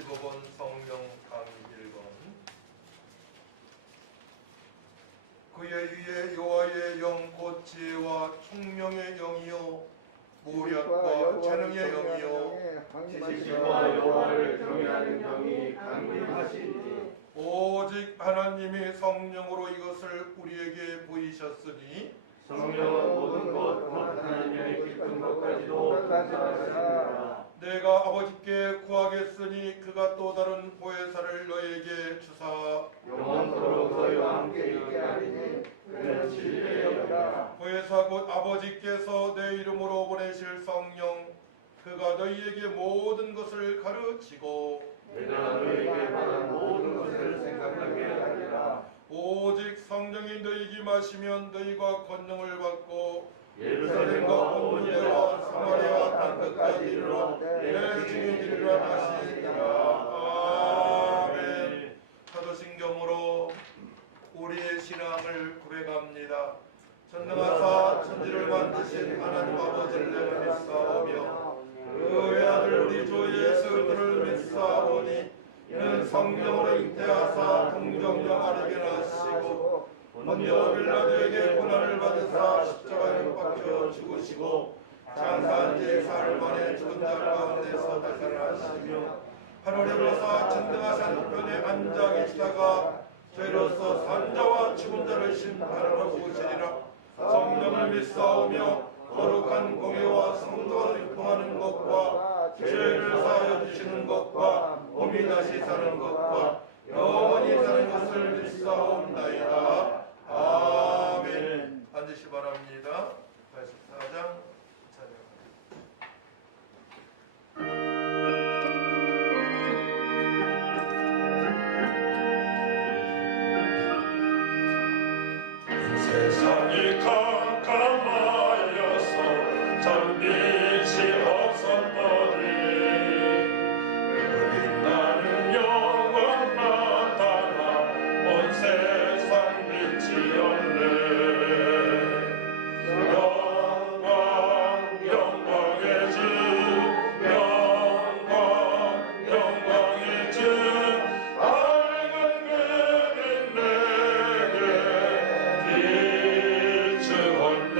15번 성경 강의 1번. 그의 위에 여호와의 영 곧 지혜와 총명의 영이요 모략과 재능의 영이요 지식과 여호와를 경외하는 영이 강림하시리니 오직 하나님이 성령으로 이것을 우리에게 보이셨으니 성령은 모든 것 하나님의 깊은 것까지도 감사하시리라. 내가 아버지께 구하겠으니 그가 또 다른 보혜사를 너에게 주사 영원토록 너희와 함께 있게 하리니 그는 진리의 영이라. 보혜사 곧 아버지께서 내 이름으로 보내실 성령 그가 너희에게 모든 것을 가르치고 내가 너희에게 말한 모든 것을 생각나게 하리라. 오직 성령이 너희에게 마시면 너희가 권능을 받고 예루살렘과 온 유대와 사마리아 땅끝까지 이르러 내 증인이리라 하시니라. 아멘. 사도신경으로 우리의 신앙을 고백합니다. 전능하사 천지를 만드신 하나님 아버지를 내가 믿사오며 그의 아들 우리 주 예수 그를 믿사오니 이는 성령으로 잉태하사 동정녀 마리아에게 나시고 본녀 빌라도에게 고난을 받으사 십자가에 못 박혀 죽으시고 장사한 지 사흘 만에 죽은 자 가운데서 다시 살아나시며 하늘에 올라서 전등하신 우편에 앉아 계시다가 저희로서 산자와 죽은 자를 심판하러 오시리라. 성령을 믿사오며 거룩한 공예와 성도가 일통하는 것과 죄를 사하여 주시는 것과 몸이 다시 사는 것과 영원히 사는 것을 믿사옵나이다. 아멘. 앉으시 바랍니다. 84장 세상이 캄캄하여서 전빛이 없었더니 빛나는 영광 나타나 온 세상 빛이었네. 영광 영광의 주 영광 영광의 주 밝은 그빛 내게 비추었네.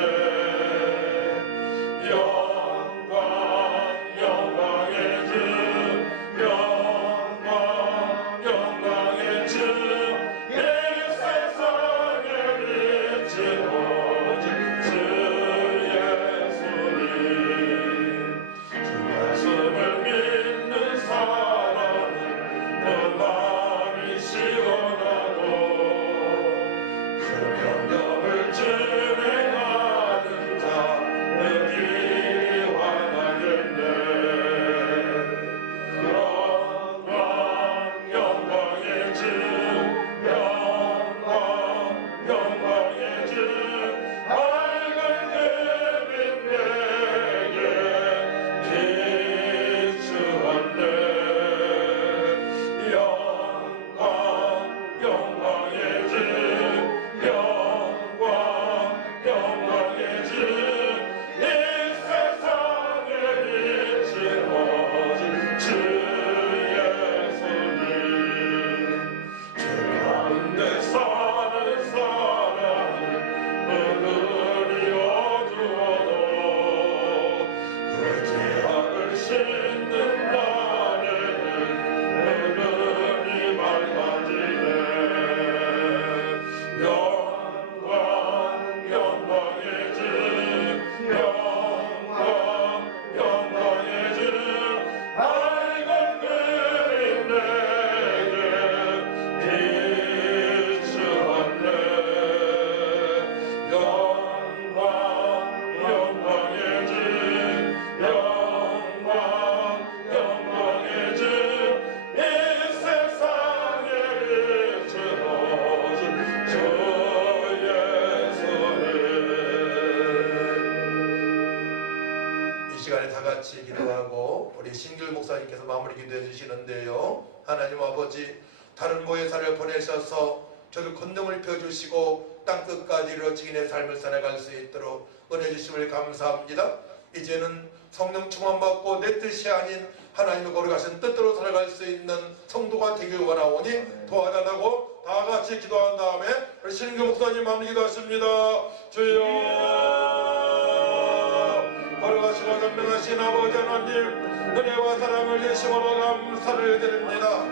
영광 영광의 주 영광 영광의 주 이 세상에 비친 오직 주 예수님. 주 말씀을 믿는 사람은 그 마음이 시원하고 그 명령을 준행하는 자 그 길이 환하겠네. 영광 영광의 주 영광 영광의 주 밝은 그빛 내게 비추었네. 영광 영광의 주 영광 영광의 주 이 세상에 비친 오직 주 예수님. 죄 가운데 사는 사람은 은은히 어두워도 그 죄악을 씻는 날에는 은은히 맑아지네. 영광 영광의 주 영광 영광의 주 밝은 그림 내게 비추었네. 영광 영광의 주 영광 영광의 주 이 세상에 비춘 오직 주 예수님. 이 시간에 다 같이 기도하고 우리 신길 목사님께서 마무리 기도해 주시는데요. 하나님 아버지 다른 보혜사를 보내셔서 저를 권능을 펴주시고 땅끝까지 이르러 증인의 삶을 살아갈 수 있도록 은혜 주심을 감사합니다. 이제는 성령 충만 받고 내 뜻이 아닌 하나님의 거룩하신 뜻대로 살아갈 수 있는 성도가 되길 원하오니 도와달라고 다 같이 기도한 다음에 우리 신규 목사님 마음을 기도하십니다. 주여 거룩하시고 전능하신 아버지 하나님 은혜와 사랑을 예심으로 감사를 드립니다.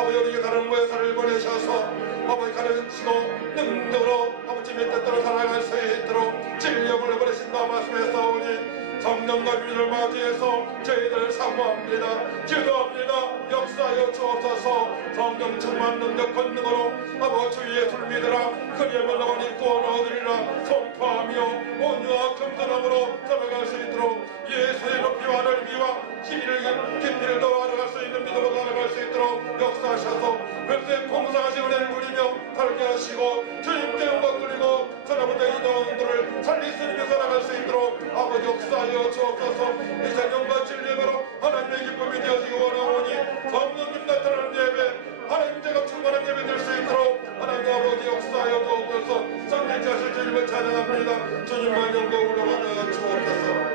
아버지 우리에게 다른 모의 살을 보내셔서 아버지 가르치고 능력으로 아버지의 뜻대로 살아갈 수 있도록 진령을 보내신다 말씀했사오니 성령과 비밀을 맞이해서 저희들 사모합니다. 기도합니다. 역사하여 주옵소서. 성령 충만 능력 권능으로 아버지 주 예수를 믿으라. 그리함을 영원히 구원 얻으리라. 선포하며 온유와 겸손함으로 살아갈 수 있도록 예수의 높이와 넓이와 깊이를 더 알아갈 수 있는 믿음으로 살아갈 수 있도록 역사하셔서 백성의 공사하신 은혜를 누리며 살게 하시고 주님께 영광 돌리고 사람들의 인원들을 살릴 수 있게 살아갈 수 있도록 아버지 역사하여 주옵소서. 이 생명과 진리로 하나님의 기쁨이 되어지기 원하오니 성령님 나타나는 예배 하나님 제가 충만한 예배 될 수 있도록 하나님 아버지 역사하여 주옵소서. 성령자실 주님을 찬양합니다. 주님만 영광 올라가며 주옵소서.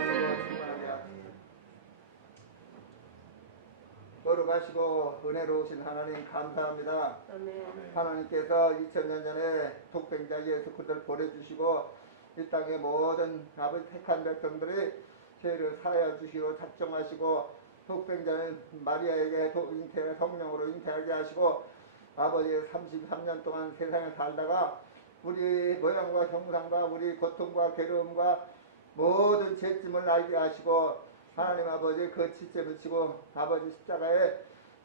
거룩하시고 은혜로우신 하나님 감사합니다. 아멘. 하나님께서 2000년 전에 독생자 예수 그리스도를 보내주시고 이 땅의 모든 아버지 택한 백성들이 죄를 사하여 주시고 작정하시고 독생자는 마리아에게 성령으로 잉태하게 하시고 아버지 33년 동안 세상에 살다가 우리 모양과 형상과 우리 고통과 괴로움과 모든 죄짐을 알게 하시고 하나님 아버지 그 지체를 지고 아버지 십자가에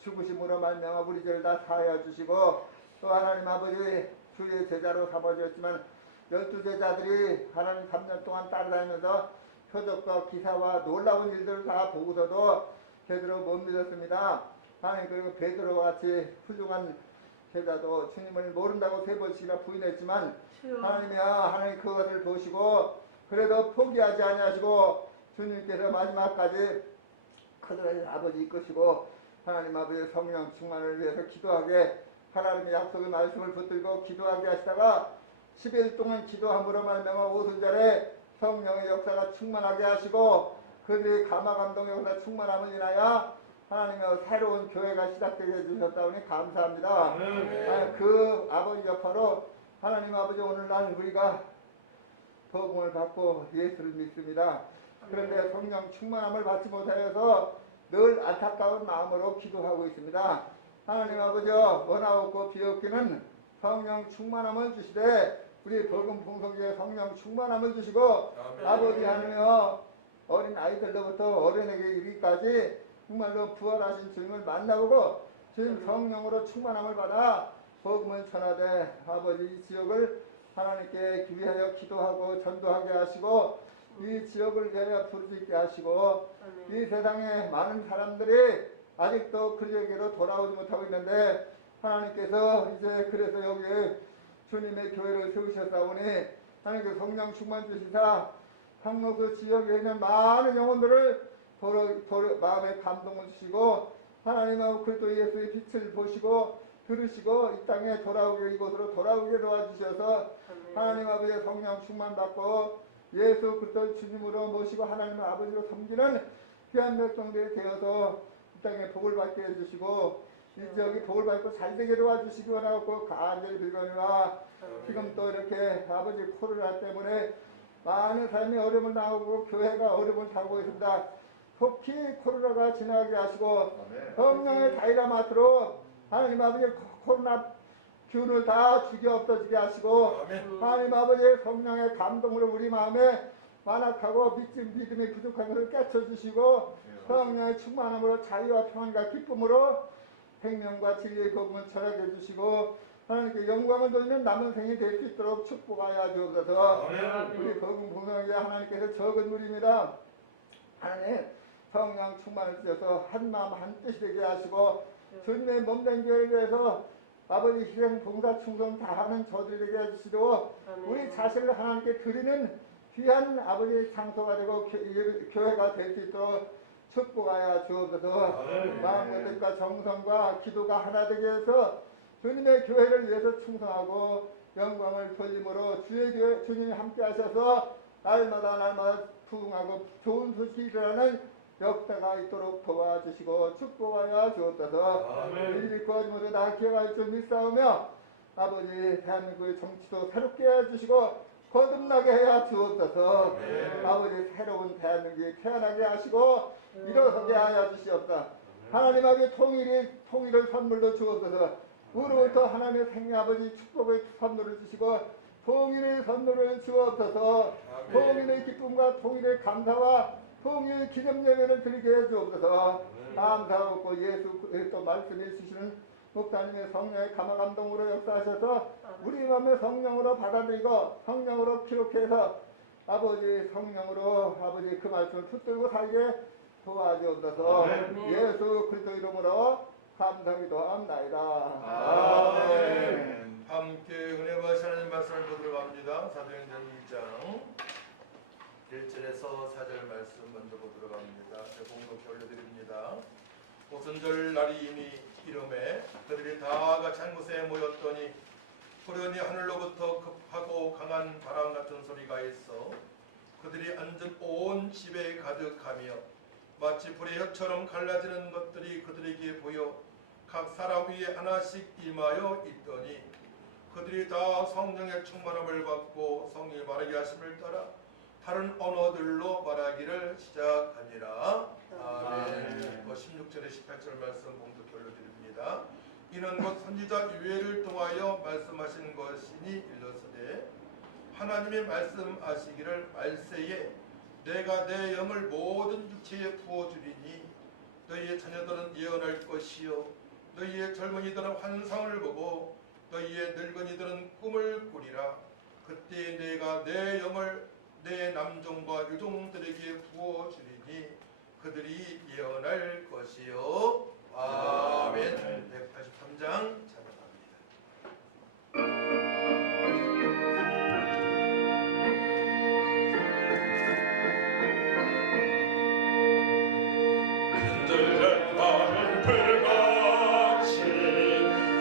죽으심으로 말미암아 우리 죄를 다 사하여 주시고 또 하나님 아버지 주의 제자로 삼아주셨지만 12제자들이 하나님 3년 동안 따라다니면서 표적과 기사와 놀라운 일들을 다 보고서도 제대로 못 믿었습니다. 하나님 그리고 베드로와 같이 훌륭한 제자도 주님을 모른다고 3번씩이나 부인했지만 하나님이야 하나님 그것을 보시고 그래도 포기하지 아니하시고 주님께서 마지막까지 커다란 아버지 이끄시고 하나님 아버지의 성령 충만을 위해서 기도하게 하나님의 약속의 말씀을 붙들고 기도하게 하시다가 10일 동안 기도함으로 말미암아 오순절에 성령의 역사가 충만하게 하시고 그들의 감화감동 역사 충만함을 인하여 하나님의 새로운 교회가 시작되게 해주셨다니 감사합니다. 그 아버지 여파로 하나님 아버지 오늘날 우리가 복음을 받고 예수를 믿습니다. 그런데 성령 충만함을 받지 못하여서 늘 안타까운 마음으로 기도하고 있습니다. 하나님 아버지 원하옵고 비옵기는 성령 충만함을 주시되 우리 복음 풍성기에 성령 충만함을 주시고 아버지 하나님여 어린 아이들로부터 어른에게 이르기까지 정말로 부활하신 주님을 만나보고 주님 성령으로 충만함을 받아 복음을 전하되 아버지 이 지역을 하나님께 위하여 기도하고 전도하게 하시고 이 지역을 위하여 부르짖게 하시고 이 세상에 많은 사람들이 아직도 그 지역으로 돌아오지 못하고 있는데 하나님께서 이제 그래서 여기에 주님의 교회를 세우셨사오니 하나님께 성령 충만 주시사 상록수 지역에 있는 많은 영혼들을 마음에 감동을 주시고 하나님하고 그리스도 예수의 빛을 보시고 들으시고 이 땅에 돌아오게 이곳으로 돌아오게 도와주셔서 하나님 아버지의 성령 충만 받고 예수 그리스도를 주님으로 모시고 하나님 아버지로 섬기는 귀한 백성들이 되어서 이 땅에 복을 받게 해주시고 이 지역이 복을 받고 잘되게 도와주시기 원하고 간절히 빌거니와 지금 또 이렇게 아버지 코로나 때문에 많은 사람이 어려움을 당하고 교회가 어려움을 당하고 있습니다. 속히 코로나가 지나가게 하시고 성령의 다이라마트로 하나님 아버지 코로나 균을 다 죽여 없어지게 하시고 하나님 아버지의 성령의 감동으로 우리 마음에 완악하고 믿음이 부족한 것을 깨쳐주시고 성령의 충만함으로 자유와 평안과 기쁨으로 생명과 진리의 복음을 전하게 해주시고 하나님께 영광을 돌리는 남은 생이 될 수 있도록 축복하여 주옵소서. 우리 복음 분명히 하나님께서 적은 물입니다. 하나님 성령 충만을 주셔서 한마음 한뜻이 되게 하시고 주님의 몸된 교회를 위해서 아버지 희생 봉사 충성 다하는 저들이 되게 해주시고 우리 자신을 하나님께 드리는 귀한 아버지의 장소가 되고 교회가 될 수 있도록 축복하여 주옵소서. 마음과 뜻과 정성과 기도가 하나 되게 해서 주님의 교회를 위해서 충성하고 영광을 돌림으로 주의 교회 주님이 함께 하셔서 날마다 부흥하고 좋은 소식이 일어나는 역사가 있도록 도와주시고 축복하여 주옵소서. 일일이 구하지 못해 다 기억할 줄 믿사오며 아버지 대한민국의 정치도 새롭게 해주시고 거듭나게 하여 주옵소서. 아버지 새로운 대한민국이 태어나게 하시고 일어서게 하여 주시옵소서. 하나님 아버지 통일을 선물로 주옵소서. 우리부터 하나님의 생명 아버지 축복의 선물을 주시고 통일의 선물을 주옵소서. 통일의 기쁨과 통일의 감사와 통일 기념 예배를 드리게 해 주옵소서. 감사하고 예수 그리스도 말씀해 주시는 목사님의 성령의 감화 감동으로 역사하셔서 우리 마음의 성령으로 받아들이고 성령으로 기록해서 아버지 성령으로 아버지 그 말씀을 붙들고 살게 도와주옵소서. 예수 그리스도 이름으로 감사기도 합나이다. 아멘. 함께 은혜 받으시 하나님 말씀을 보도록 합니다. 사도행전 2장 1절에서 4절 말씀 먼저 보도록 합니다. 공독해 올려드립니다. 오순절 날이 이미 이름에 그들이 다 같이 한 곳에 모였더니 호련히 하늘로부터 급하고 강한 바람 같은 소리가 있어 그들이 앉은 온 집에 가득하며 마치 불의 혀처럼 갈라지는 것들이 그들에게 보여 각 사람 위에 하나씩 임하여 있더니 그들이 다 성령의 충만함을 받고 성령이 말하게 하심을 따라 다른 언어들로 말하기를 시작하니라. 아멘. 16절에 18절 말씀 봉독해 올려드립니다. 이는 곧 선지자 유엘을 통하여 말씀하신 것이니 일러서되 하나님의 말씀하시기를 말세에 내가 내 영을 모든 육체에 부어주리니 너희의 자녀들은 예언할 것이요 너희의 젊은이들은 환상을 보고 너희의 늙은이들은 꿈을 꾸리라. 그때 내가 내 영을 내 남종과 유종들에게 부어주리니 그들이 예언할 것이요. 아멘. 183장 찬양합니다. 흔들린 나는 불같이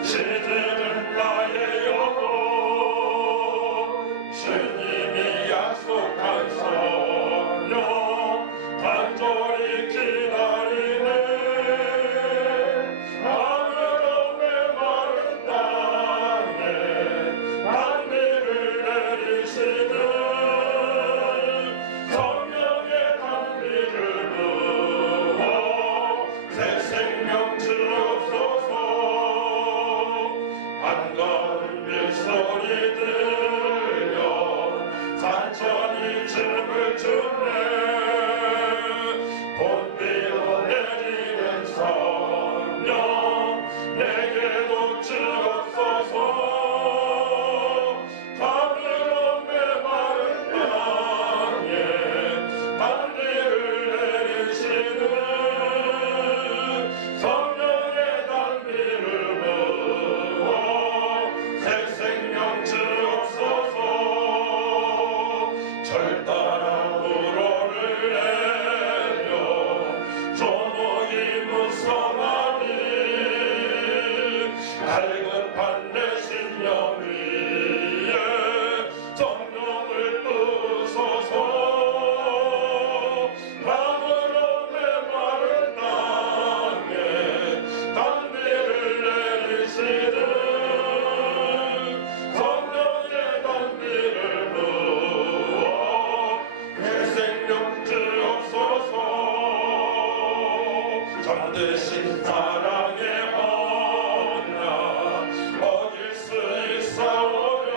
시들은 나의 영혼 주님이 약속한 성령 간절히 기다리네. 하늘은 메마른 땅에 단비를 내리시는 성령의 단비를 부어 새 생명 주옵소서. 반가운 밀소리 들려 산천이 춤을 추네. 봄비로 내리는 성령 내게도 주옵소서. 하늘은 메마른 땅에 단비를 내리시는 성령의 단비를 부어 새 생명 주옵소서. 절단한 불호를 내려 조목이 무성하니 갈급한 내 심령 위에 정령을 부소서. 하늘은 메마른 땅에 단비를 내리시는 성령의 단비를 부어 새 생명 주옵소서. 잠드신 사랑의 언약 어딜 수 있사오랴.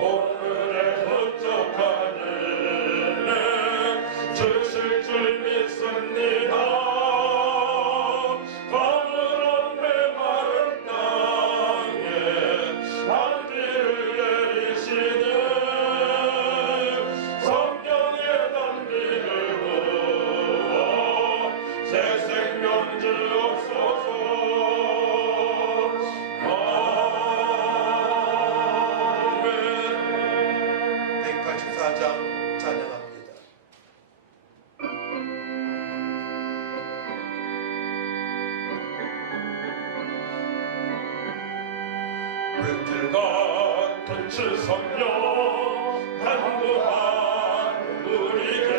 오늘의 흡족한 은혜 주실 줄 믿습니다. 하늘은 메마른 땅에 단비를 내리시는 성령의 단비를 부어 새 생명 주옵소서. 아멘. 184장 찬양합니다. 불길 같은 주 성령 간구한 우리에게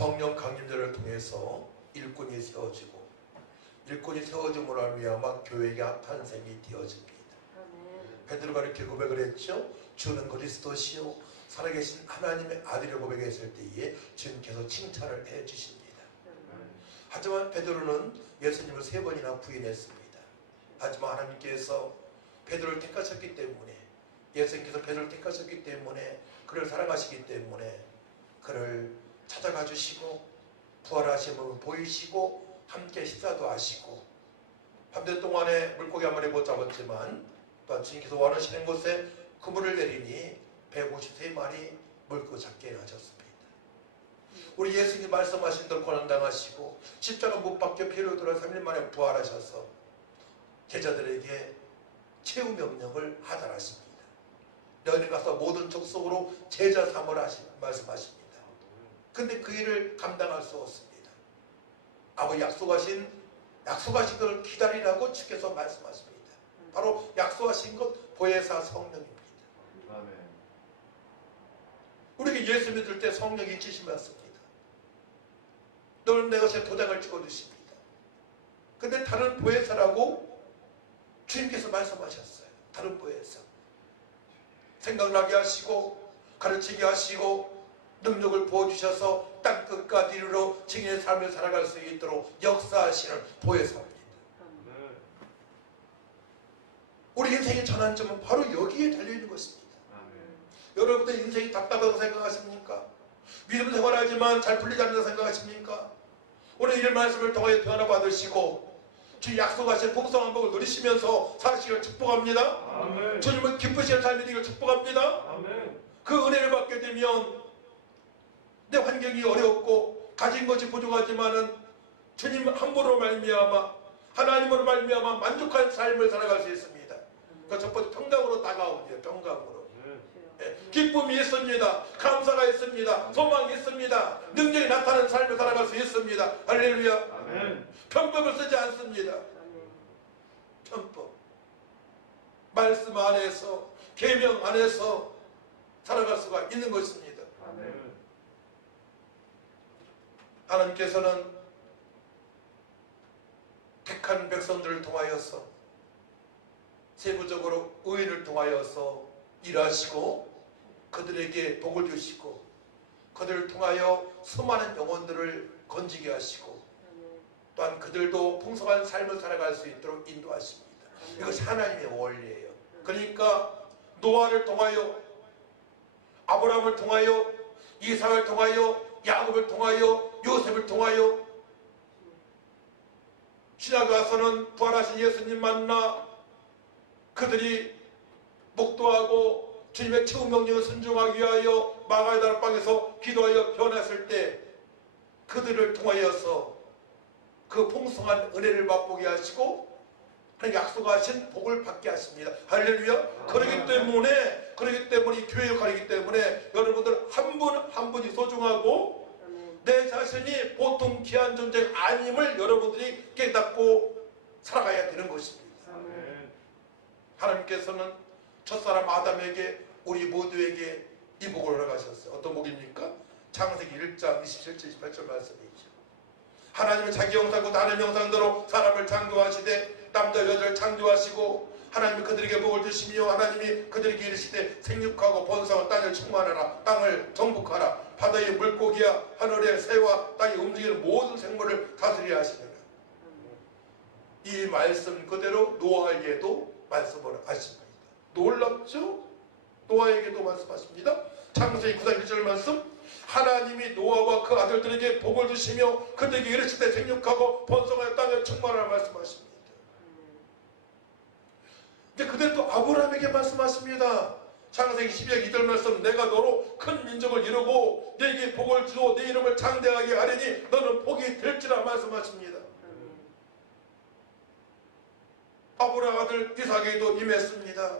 성령 강림자를 통해서 일꾼이 세워지고 일꾼이 세워짐으로 말미암아 교회가 탄생이 되어집니다. 베드로가 이렇게 고백을 했죠. 주는 그리스도시요 살아계신 하나님의 아들이라고 고백했을 때에 주님께서 칭찬을 해주십니다. 하지만 베드로는 예수님을 3번이나 부인했습니다. 하지만 하나님께서 베드로를 택하셨기 때문에 예수님께서 베드로를 택하셨기 때문에 그를 사랑하시기 때문에 그를 찾아가 주시고 부활하심을 보이시고 함께 식사도 하시고 밤새 동안에 물고기 한 마리 못 잡았지만 또한 주님께서 원하시는 곳에 그물을 내리니 153마리 물고 잡게 하셨습니다. 우리 예수님 말씀하신 대로 고난당하시고 십자가 못 박혀 피를 흘려 3일 만에 부활하셔서 제자들에게 최후 명령을 하달하십니다. 너희 가서 모든 족속으로 제자 삼으라 말씀하십니다. 근데 그 일을 감당할 수 없습니다. 아버지 약속하신 것을 기다리라고 주께서 말씀하십니다. 바로 약속하신 것 보혜사 성령입니다. 아멘. 우리에게 예수 믿을 때 성령이 지시받습니다. 너는 내 것에 도장을 찍어주십니다. 근데 다른 보혜사라고 주님께서 말씀하셨어요. 다른 보혜사. 생각나게 하시고 가르치게 하시고 능력을 부어주셔서 땅끝까지 이르러 증인의 삶을 살아갈 수 있도록 역사하시는 보혜사입니다. 우리 인생의 전환점은 바로 여기에 달려있는 것입니다. 여러분들 인생이 답답하다고 생각하십니까? 믿음 생활하지만 잘 풀리지 않는다고 생각하십니까? 오늘 이 말씀을 통하여 변화 받으시고 주 약속하신 풍성한 복을 누리시면서 사시기를 축복합니다. 아멘. 주님은 기쁘시는 삶이 되기를 축복합니다. 아멘. 그 은혜를 받게 되면 내 환경이 어렵고 가진 것이 부족하지만은 주님 한 분으로 말미암아 하나님으로 말미암아 만족한 삶을 살아갈 수 있습니다. 그 첫 번째 평강으로 다가옵니다. 평강으로. 기쁨이 있습니다. 감사가 있습니다. 소망이 있습니다. 능력이 나타나는 삶을 살아갈 수 있습니다. 할렐루야. 아멘. 편법을 쓰지 않습니다. 편법. 말씀 안에서 계명 안에서 살아갈 수가 있는 것입니다. 아멘. 하나님께서는 택한 백성들을 통하여서 세부적으로 의인을 통하여서 일하시고 그들에게 복을 주시고 그들을 통하여 수많은 영혼들을 건지게 하시고 또한 그들도 풍성한 삶을 살아갈 수 있도록 인도하십니다. 이것이 하나님의 원리예요. 그러니까 노아를 통하여 아브라함을 통하여 이삭을 통하여 야곱을 통하여 요셉을 통하여 신약에 와서는 부활하신 예수님 만나 그들이 목도하고 주님의 최후 명령을 순종하기 위하여 마가의 다락방에서 기도하여 변했을 때 그들을 통하여서 그 풍성한 은혜를 맛보게 하시고 하나님 약속하신 복을 받게 하십니다. 할렐루야. 그러기 때문에 이 교회 역할이기 때문에 여러분들 한 분 한 분이 소중하고 내 자신이 보통 귀한 존재가 아님을 여러분들이 깨닫고 살아가야 되는 것입니다. 하나님께서는 첫사람 아담에게 우리 모두에게 이 복을 허락하셨어요. 어떤 복입니까? 창세기 1장 27절 28절 말씀이죠. 하나님은 자기 형상과 다른 형상대로 사람을 창조하시되 남자 여자를 창조하시고 하나님이 그들에게 복을 주시며 하나님이 그들에게 이르시되 생육하고 번성하고 땅을 충만하라. 땅을 정복하라. 바다의 물고기와 하늘의 새와 땅에 움직이는 모든 생물을 다스리라 하시느라. 이 말씀 그대로 노아에게도 말씀을 하십니다. 놀랍죠? 노아에게도 말씀하십니다. 창세기 9장 1절 말씀. 하나님이 노아와 그 아들들에게 복을 주시며 그들에게 이르시되 생육하고 번성하여 땅을 충만하라 말씀하십니다. 근데 그대로 또 아브라함에게 말씀하십니다. 창세기 12장 2절 말씀. 내가 너로 큰 민족을 이루고 네게 복을 주고 네 이름을 장대하게 하리니 너는 복이 될지라 말씀하십니다. 아브라함 아들 이삭에게도 임했습니다.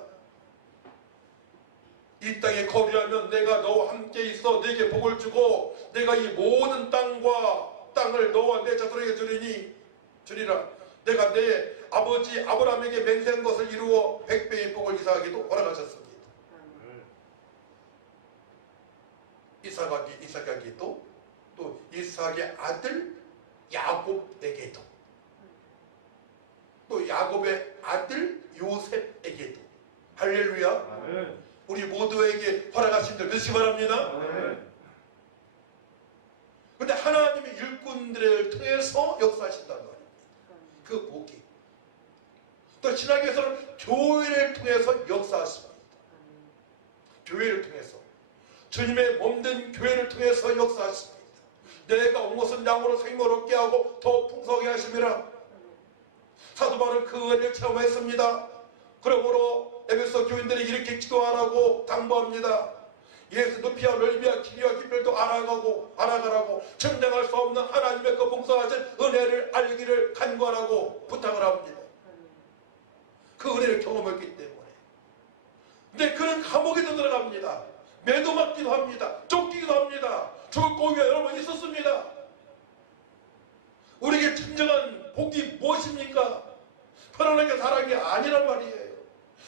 이 땅에 거류하면 내가 너와 함께 있어 네게 복을 주고 내가 이 모든 땅을 너와 내 자손에게 주리라. 내가 내 아버지 아브라함에게 맹세한 것을 이루어 100배의 복을 이삭에게도 허락하셨습니다. 이삭에게도 또 이삭의 아들 야곱에게도, 또 야곱의 아들 요셉에게도. 할렐루야. 아멘. 우리 모두에게 허락하신 줄 믿으시기 바랍니다. 아멘. 그런데 하나님의 일꾼들을 통해서 역사하신단 말입니다. 그 복이. 또 신학에서는 교회를 통해서 역사하십니다. 교회를 통해서, 주님의 몸된 교회를 통해서 역사하십니다. 내가 온 것은 양으로 생명을 얻게 하고 더 풍성하게 하심이라. 사도 바울은 그 은혜를 체험했습니다. 그러므로 에베소 교인들이 이렇게 기도하라고 당부합니다. 예수 높이와 넓이와 길이와 깊이도 알아가라고 증명할 수 없는 하나님의 그 풍성하신 은혜를 알기를 간구하라고 부탁을 합니다. 그 은혜를 경험했기 때문에. 근데 그는 감옥에도 들어갑니다. 매도 맞기도 합니다. 쫓기기도 합니다. 죽을 고비가 여러 번 있었습니다. 우리에게 진정한 복이 무엇입니까? 편안하게 살아가는 게 아니란 말이에요.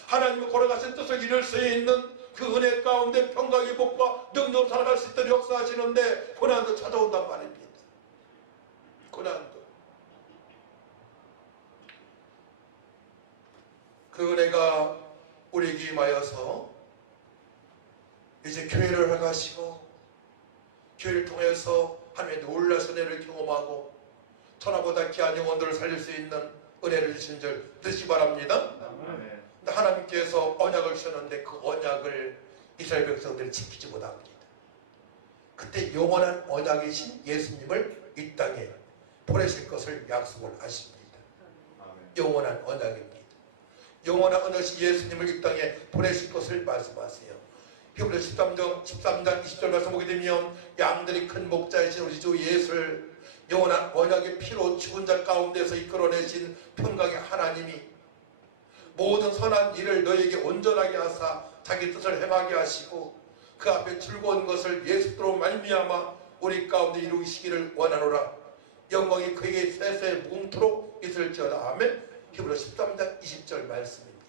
하나님의 걸어가신 뜻을 이룰 수 있는 그 은혜 가운데 평강의 복과 능력으로 살아갈 수 있도록 역사하시는데 고난도 찾아온단 말입니다. 고난도. 그 은혜가 우리에게 임하여서 이제 교회를 허락하시고 교회를 통해서 하나님의 놀라신 은혜를 경험하고 천하보다 귀한 영혼들을 살릴 수 있는 은혜를 주신 줄 믿으시기 바랍니다. 아멘. 하나님께서 언약을 주셨는데 그 언약을 이스라엘 백성들이 지키지 못합니다. 그때 영원한 언약이신 예수님을 이 땅에 보내실 것을 약속을 하십니다. 아멘. 영원한 언약입니다. 영원한 언약이신 예수님을 이 땅에 보내실 것을 말씀하세요. 히브리서 13장 20절 말씀 보게 되면 양들이 큰 목자이신 우리 주 예수를 영원한 언약의 피로 죽은 자 가운데서 이끌어내신 평강의 하나님이 모든 선한 일을 너에게 온전하게 하사 자기 뜻을 행하게 하시고 그 앞에 즐거운 것을 예수로 말미암아 우리 가운데 이루시기를 원하노라. 영광이 그에게 세세 뭉토록 있을지어다. 아멘. 히브리서 13장 20절 말씀입니다.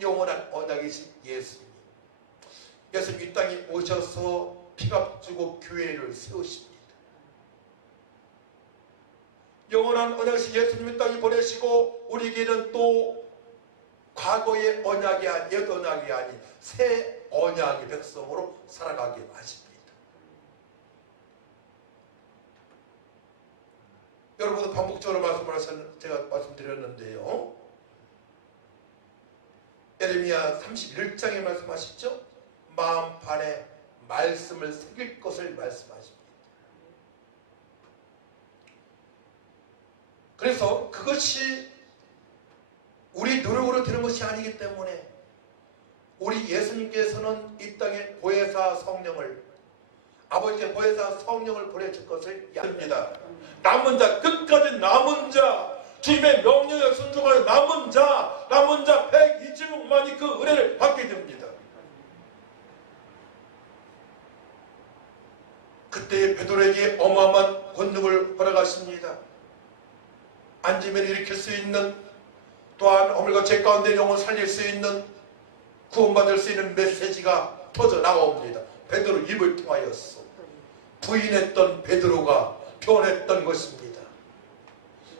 영원한 언약이신 예수님. 예수님 이 땅에 오셔서 피가 주고 교회를 세우십니다. 영원한 언약이신 예수님 이 땅에 보내시고 우리에게는 또 과거의 언약이 아닌 옛 언약이 아닌 새 언약의 백성으로 살아가게 하십니다. 여러분도 반복적으로 제가 말씀드렸는데요. 예레미야 31장에 말씀하시죠. 마음판에 말씀을 새길 것을 말씀하십니다. 그래서 그것이 우리 노력으로 되는 것이 아니기 때문에 우리 예수님께서는 이 땅에 보혜사 성령을, 아버지의 보혜사 성령을 보내줄 것을 약속합니다. 남은 자, 끝까지 남은 자, 주님의 명령에 순종하는 남은 자 120명만이 그 은혜를 받게 됩니다. 그때 베드로에게 어마어마한 권능을 허락하십니다. 안지면을 일으킬 수 있는, 또한 허물과 죄 가운데 영혼을 살릴 수 있는, 구원받을 수 있는 메시지가 터져 나옵니다. 베드로 입을 통하여서 부인했던 베드로가 변했던 것입니다.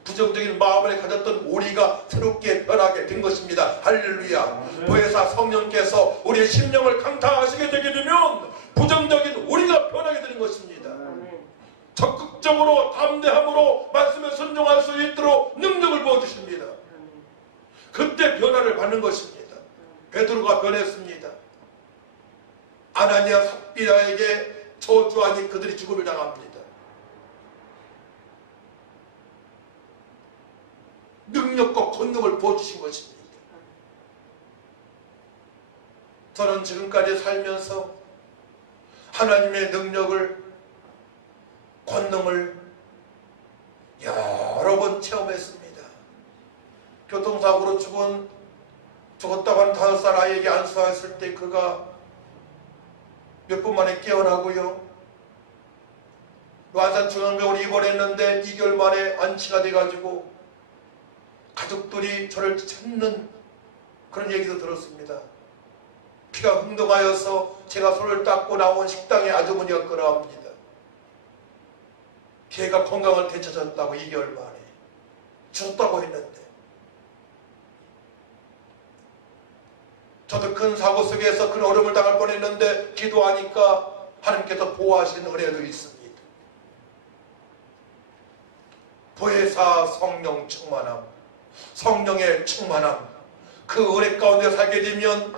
부정적인 마음을 가졌던 우리가 새롭게 변하게 된 것입니다. 할렐루야. 보혜사 성령께서 우리의 심령을 강타하시게 되게 되면 부정적인 우리가 변하게 되는 것입니다. 적극적으로 담대함으로 말씀에 순종할 수 있도록 능력을 부어주십니다. 그때 변화를 받는 것입니다. 베드로가 변했습니다. 아나니아 삽비라에게 저주하니 그들이 죽음을 당합니다. 능력과 권능을 부어주신 것입니다. 저는 지금까지 살면서 하나님의 능력을, 권능을 여러 번 체험했습니다. 교통사고로 죽었다고 한 5살 아이에게 안수했을 때 그가 몇 분 만에 깨어나고요. 노안산중앙병원에 입원했는데 2개월 만에 완치가 돼가지고 가족들이 저를 찾는 그런 얘기도 들었습니다. 피가 흥동하여서 제가 손을 닦고 나온 식당에 아주머니가 끌어갑니다. 걔가 건강을 되찾았다고 2개월 만에 죽었다고 했는데, 저도 큰 사고 속에서 큰 어려움을 당할 뻔했는데 기도하니까 하나님께서 보호하시는 은혜도 있습니다. 보혜사 성령 충만함, 성령의 충만함, 그 은혜 가운데 살게 되면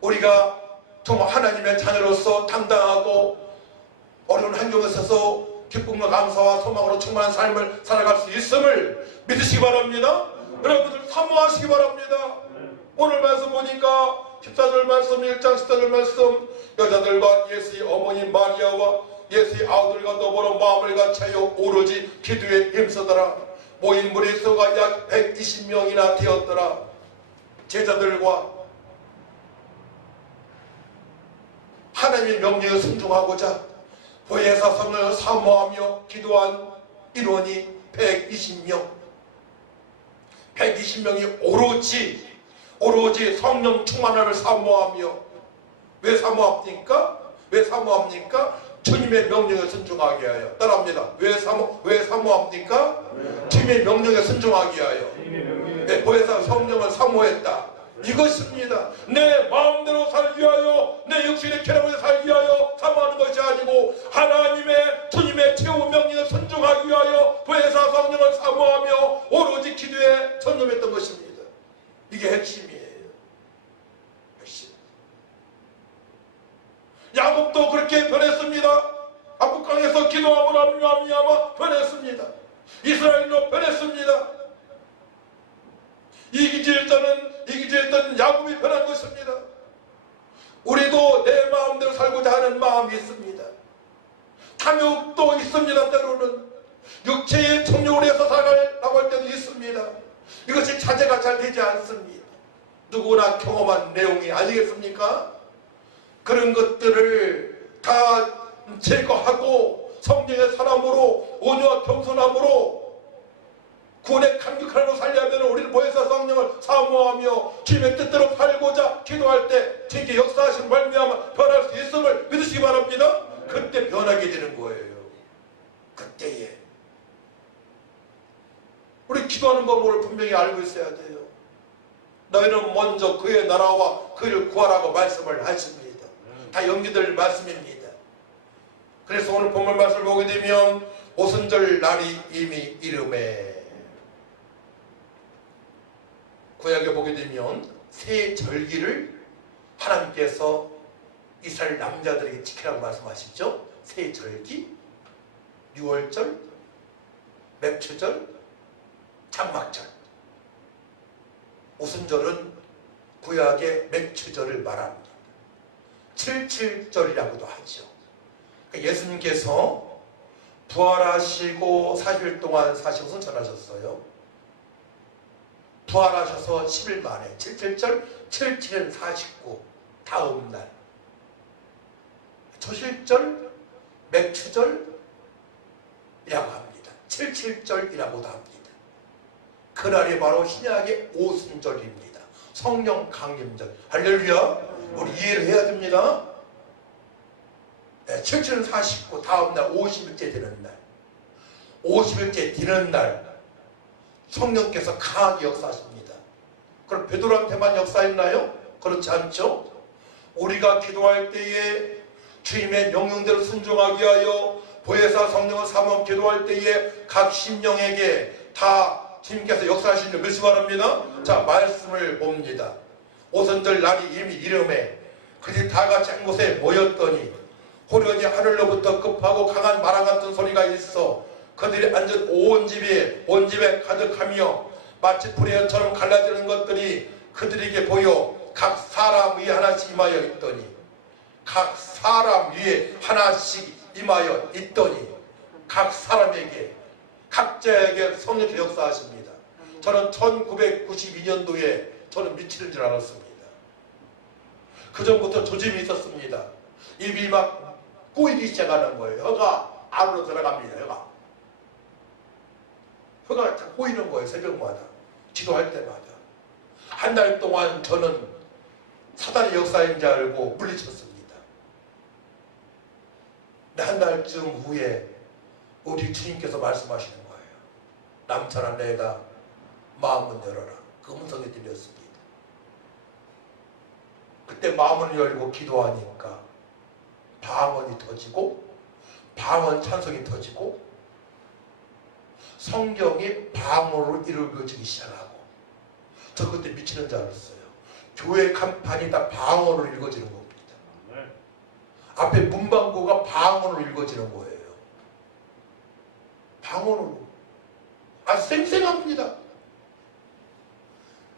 우리가 정말 하나님의 자녀로서 당당하고 어려운 환경에 서서 기쁨과 감사와 소망으로 충만한 삶을 살아갈 수 있음을 믿으시기 바랍니다. 여러분들 사모하시기 바랍니다. 오늘 말씀 보니까 14절 말씀, 1장 14절 말씀, 여자들과 예수의 어머니 마리아와 예수의 아우들과 더불어 마음을 같이하여 오로지 기도에 힘쓰더라. 모인 무리수가 약 120명이나 되었더라. 제자들과 하나님의 명령에 순종하고자 보혜사 성령을 사모하며 기도한 인원이 120명. 120명이 오로지 성령 충만함을 사모하며, 왜 사모합니까? 왜 사모합니까? 주님의 명령에 순종하게 하여. 따라합니다. 왜 사모합니까? 주님의 명령에 순종하게 하여. 네, 보혜사 성령을 사모했다. 이것입니다. 내 마음대로 살기 위하여, 내 육신의 쾌락을 살기 위하여 사모하는 것이 아니고 하나님의 주님의 최후 명령에 순종하기 위하여 보혜사 성령을 사모하며 오로지 기도에 전념했던 것입니다. 이게 핵심이에요. 핵심. 야곱도 그렇게 변했습니다. 압국강에서 기도하고 말미암아 변했습니다. 이스라엘로 변했습니다. 이기주였던 야곱이 변한 것입니다. 우리도 내 마음대로 살고자 하는 마음이 있습니다. 탐욕도 있습니다. 때로는 육체의 청욕을 해서 살아가려고 할 때도 있습니다. 이것이 자제가 잘 되지 않습니다. 누구나 경험한 내용이 아니겠습니까? 그런 것들을 다 제거하고 성령의 사람으로 온유와 겸손함으로 구원의 감격하라고 살려면 우리는 보혜사 성령을 사모하며 주님의 뜻대로 살고자 기도할 때 주님께 역사하신 말미암아 변할 수 있음을 믿으시기 바랍니다. 그때 변하게 되는 거예요. 그때에 우리 기도하는 방법을 분명히 알고 있어야 돼요. 너희는 먼저 그의 나라와 그를 구하라고 말씀을 하십니다. 다 영리들 말씀입니다. 그래서 오늘 본문 말씀을 보게 되면 오순절 날이 이미 이름에, 구약에 보게 되면 새 절기를 하나님께서 이스라엘 남자들에게 지키라고 말씀하시죠. 새 절기, 유월절, 맥추절, 장막절. 오순절은 구약의 맥추절을 말합니다. 77절이라고도 하죠. 그러니까 예수님께서 부활하시고 40일 동안 사시고 순천하셨어요. 부활하셔서 10일 만에 77절, 77은 49, 다음 날 초실절, 맥추절이라고 합니다. 77절이라고도 합니다. 그날이 바로 신약의 오순절입니다. 성령 강림절. 할렐루야. 우리 이해를 해야 됩니다. 77은 49, 다음 날 50일째 되는 날, 50일째 되는 날 성령께서 강하게 역사하십니다. 그럼 베드로한테만 역사했나요? 그렇지 않죠? 우리가 기도할 때에 주님의 명령대로 순종하기 위하여 보혜사 성령을 사모하며 기도할 때에 각 심령에게 다 주님께서 역사하시는 줄 믿으시기 바랍니다. 자, 말씀을 봅니다. 오순절 날이 이미 이름에 그들이 다 같이 한 곳에 모였더니 호련히 하늘로부터 급하고 강한 바람 같은 소리가 있어 그들이 앉은 온 집에 가득하며 마치 불의처럼 갈라지는 것들이 그들에게 보여 각 사람 위에 하나씩 임하여 있더니, 각 사람 위에 하나씩 임하여 있더니 각 사람에게 각자에게 성령께서 역사하십니다. 저는 1992년도에 저는 미치는 줄 알았습니다. 그 전부터 조짐이 있었습니다. 입이 막 꼬이기 시작하는 거예요. 혀가 안으로 들어갑니다. 혀가 다 꼬이는 거예요. 새벽마다 기도할 때마다. 한 달 동안 저는 사단의 역사인 줄 알고 물리쳤습니다. 한 달쯤 후에 우리 주님께서 말씀하시는 거예요. 남편아 내가 마음은 열어라. 그 음성이 들렸습니다. 그때 마음을 열고 기도하니까 방언이 터지고 방언 찬송이 터지고 성경이 방언으로 이루어지기 시작하고 저 그때 미치는 줄 알았어요. 교회 간판이 다 방언으로 읽어지는 겁니다. 앞에 문방구가 방언으로 읽어지는 거예요. 방언으로. 아주 생생합니다.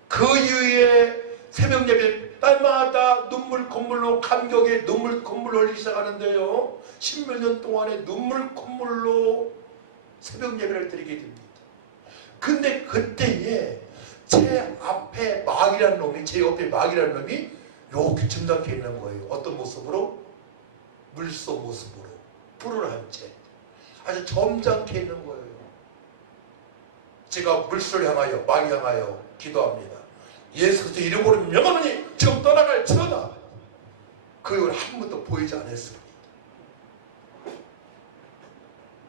그 이후에 새벽 예배 딸마다 눈물 콧물로 감격에 눈물 콧물 흘리기 시작하는데요. 10몇 년 동안에 눈물 콧물로 새벽 예배를 드리게 됩니다. 근데 그때에 제 앞에 마귀라는 놈이, 제 옆에 마귀라는 놈이 이렇게 점잖게 있는 거예요. 어떤 모습으로? 물소 모습으로 뿔을 한 채 아주 점잖게 있는 거예요. 제가 물소를 향하여 마귀 향하여 기도합니다. 예수 그리스도 이름으로 명하노니 지금 떠나갈지어다. 그 이후로 한 번도 보이지 않았습니다.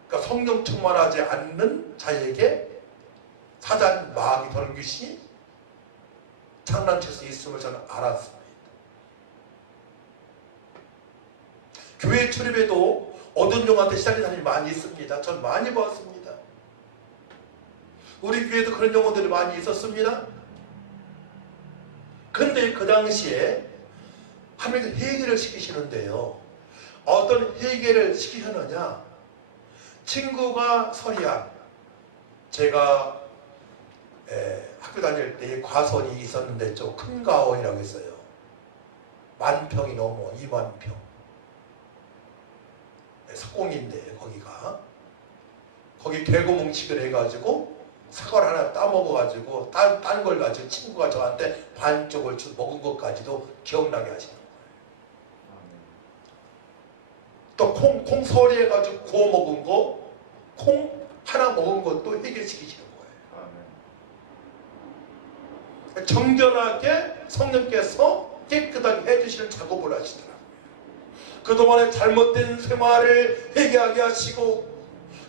그러니까 성령 충만하지 않는 자에게 사단 마귀 더는 귀신이 장난칠 수 있음을 저는 알았습니다. 교회 출입에도 어두운 영한테 시달린 사람이 많이 있습니다. 전 많이 봤습니다. 우리 교회도 그런 영혼들이 많이 있었습니다. 근데 그 당시에 하나님께서 회개를 시키시는데요. 어떤 회개를 시키셨느냐? 친구가 서리한 제가 학교 다닐 때 과선이 있었는데 좀 큰 가원이라고 했어요. 10,000평이 넘어 20,000평. 석공인데 거기 개구멍치기를 해가지고 사과를 하나 따먹어가지고 딴 걸 가지고 친구가 저한테 반쪽을 먹은 것까지도 기억나게 하시는 거예요. 또 콩 서리해가지고 구워 먹은 거 콩 하나 먹은 것도 해결시키시는 거예요. 정결하게 성령께서 깨끗하게 해주시는 작업을 하시더라고요. 그동안에 잘못된 생활을 회개하게 하시고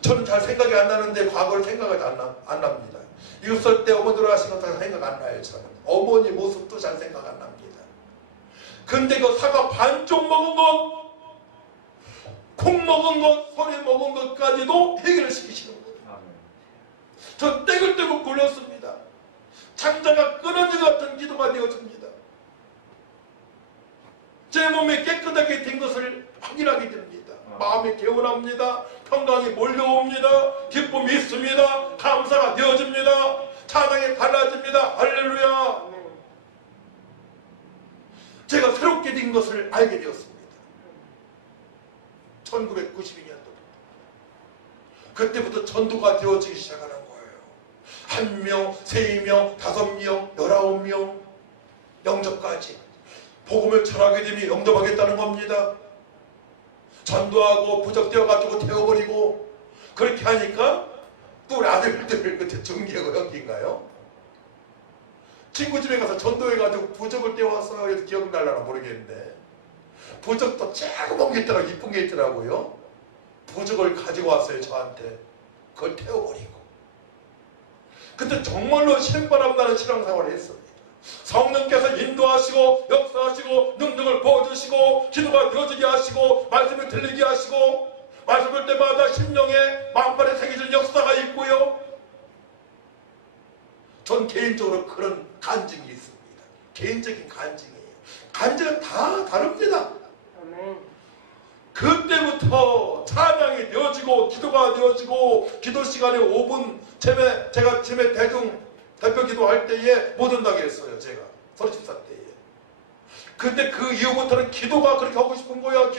저는 잘 생각이 안 나는데 과거를 생각이 안 납니다. 이웃살 때 어머니 돌아가신 것도 생각 안 나요. 저는 어머니 모습도 잘 생각 안 납니다. 근데 그 사과 반쪽 먹은 것, 콩 먹은 것, 소리 먹은 것까지도 해결을 시키시는 거예요. 저 떼글떼글 굴렸습니다. 창자가 끊어진 것 같은 기도가 되어집니다. 제 몸에 깨끗하게 된 것을 확인하게 됩니다. 마음이 개운합니다. 평강이 몰려옵니다. 기쁨이 있습니다. 감사가 되어집니다. 찬양이 달라집니다. 할렐루야. 제가 새롭게 된 것을 알게 되었습니다. 1992년도 그때부터 전도가 되어지기 시작하는 거예요. 1명, 3명, 5명, 19명 영접까지 복음을 전하게 되면 영접하겠다는 겁니다. 전도하고 부적되어가지고 태워버리고 그렇게 하니까 또 우리 아들들 그때 중계고 여기인가요? 친구 집에 가서 전도해가지고 부적을 떼왔어요. 그래서 기억날라나 모르겠는데 부적도 조그만 게 있더라고요. 이쁜 게 있더라고요. 부적을 가지고 왔어요. 저한테. 그걸 태워버리고 그때 정말로 신바람 나는 신앙생활을 했습니다. 성령께서 인도하시고 역사하시고 능력을 부어주시고 기도가 되어지게 하시고 말씀을 들리게 하시고 말씀을 때마다 심령에 마음판에 새겨진 역사가 있고요. 전 개인적으로 그런 간증이 있습니다. 개인적인 간증이에요. 간증은 다 다릅니다. 그때부터 찬양이 되어지고 기도가 되어지고 기도 시간에 5분 제가 제매 대표 기도할 때에 못 온다고 했어요. 제가 34 때에. 근데 그 이후부터는 기도가 그렇게 하고 싶은 거야.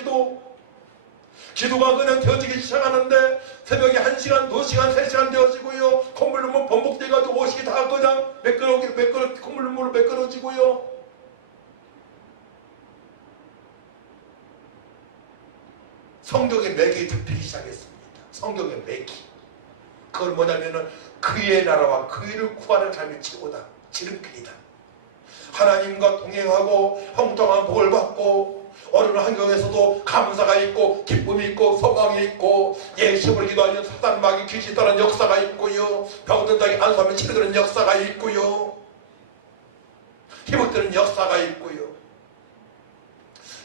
기도가 그냥 되어지기 시작하는데 새벽에 1시간, 2시간, 3시간 되어지고요. 콧물 눈물 번복돼가지고 옷이 다 그냥 콧물 눈물로 매끄러지고요. 성경의 맥이 잡히기 시작했습니다. 성경의 맥이. 그건 뭐냐면은 그의 나라와 그 일을 구하는 삶이 최고다. 지름길이다. 하나님과 동행하고 형통한 복을 받고 어느 환경에서도 감사가 있고 기쁨이 있고 소망이 있고 예수를 기도하면 사단 마귀 귀신이 떠나는 역사가 있고요. 병든 자에게 안수하면 치료되는 역사가 있고요. 회복되는 역사가 있고요.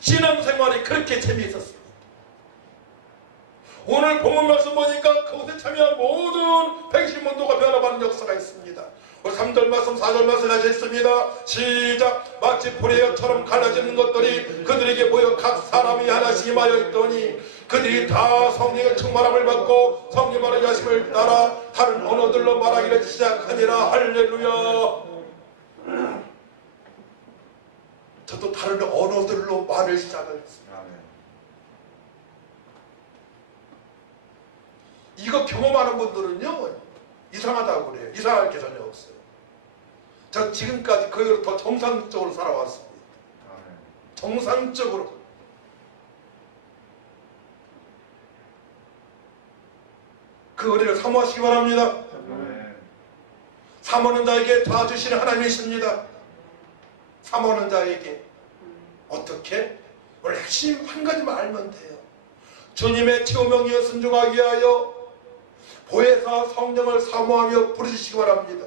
신앙생활이 그렇게 재미있었습니다. 오늘 본문 말씀 보니까 그곳에 참여한 모든 백신문도가 변화받는 역사가 있습니다. 우리 3절 말씀 4절 말씀 가져 있습니다. 시작. 마치 불의처럼 갈라지는 것들이 그들에게 보여 각 사람이 하나씩 임하여 있더니 그들이 다 성령의 충만함을 받고 성령 말하게 하심을 따라 다른 언어들로 말하기를 시작하니라. 할렐루야. 저도 다른 언어들로 말을 시작을 했습니다. 이거 경험하는 분들은요 이상하다고 그래요. 이상할 게 전혀 없어요. 전 지금까지 그걸 더 정상적으로 살아왔습니다. 정상적으로. 그 은혜를 사모하시기 바랍니다. 사모하는 자에게 도와주시는 하나님이십니다. 사모하는 자에게 어떻게? 오늘 핵심 한 가지만 알면 돼요. 주님의 최후명령에 순종하기 위하여 보혜사 성령을 사모하며 부르시기 바랍니다.